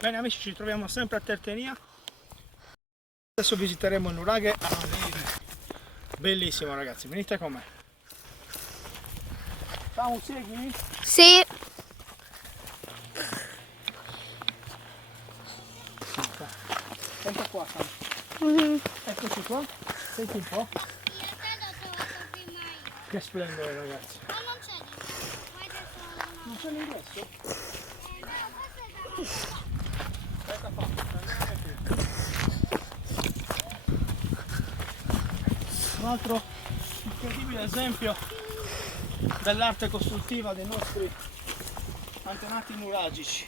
Bene amici, ci troviamo sempre a Tertenia. Adesso visiteremo il nuraghe a Ravine. Bellissimo ragazzi, venite con me. Ciao, seguimi? Sì. Senta qua, eccoci qua, senti un po'. Che splendore ragazzi. Non c'è l'ingresso? Aspetta qua, andiamo qui. Un altro incredibile esempio dell'arte costruttiva dei nostri antenati nuragici.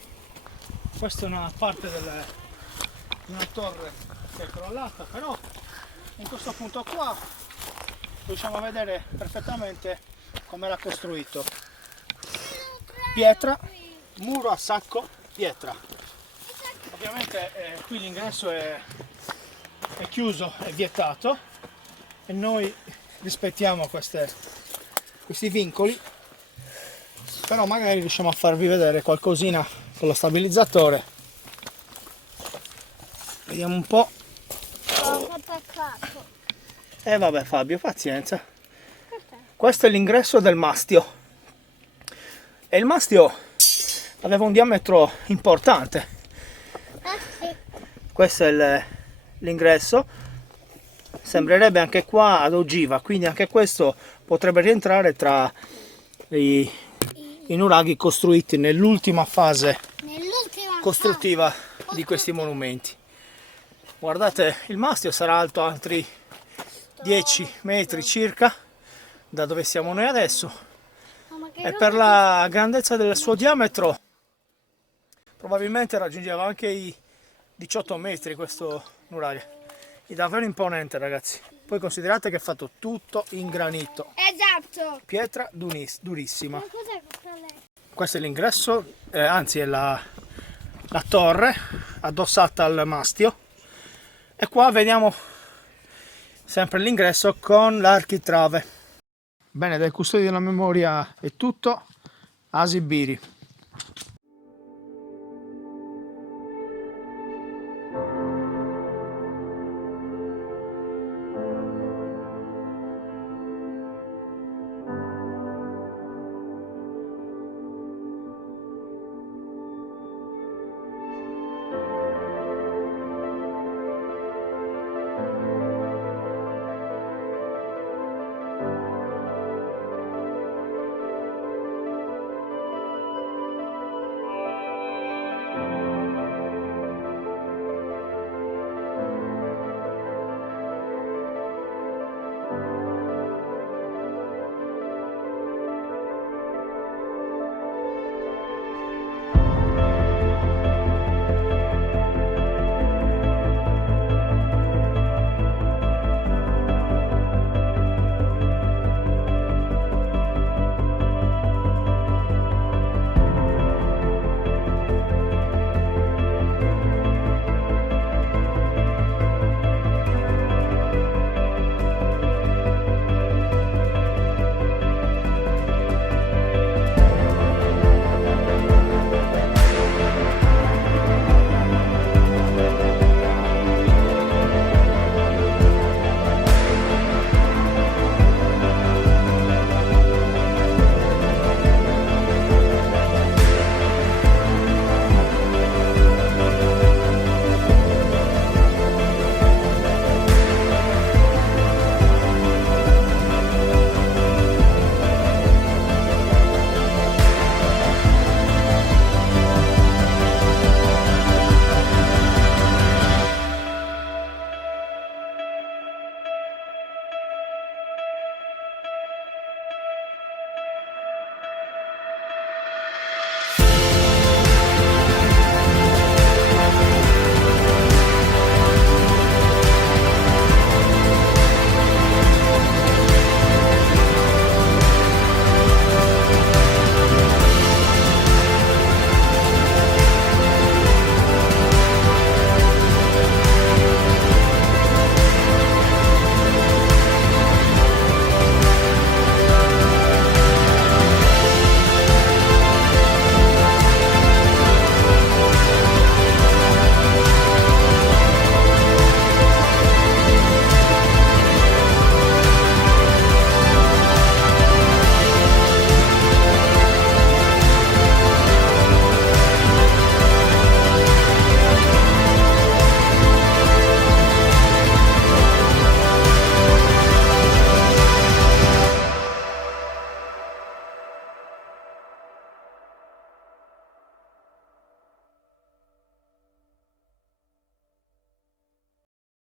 Questa è una parte di una torre che è crollata, però in questo punto qua riusciamo a vedere perfettamente come era costruito. Pietra, muro a sacco, pietra. Ovviamente qui l'ingresso è chiuso, è vietato e noi rispettiamo questi vincoli, però magari riusciamo a farvi vedere qualcosina con lo stabilizzatore. Vediamo un po'. Vabbè Fabio, pazienza. Questo è l'ingresso del mastio. E il mastio aveva un diametro importante. Questo è l'ingresso. Sembrerebbe anche qua ad ogiva, quindi anche questo potrebbe rientrare tra i nuraghi costruiti nell'ultima fase costruttiva di questi monumenti. Guardate, il mastio sarà alto altri 10 metri circa da dove siamo noi adesso, e per la grandezza del suo diametro probabilmente raggiungeva anche i 18 metri questo nuraghe. È davvero imponente ragazzi. Poi considerate che è fatto tutto in granito. Esatto. Pietra durissima. Questo è l'ingresso, anzi è la torre addossata al mastio. E qua vediamo sempre l'ingresso con l'architrave. Bene, dai custodi della memoria è tutto. Asi Biri.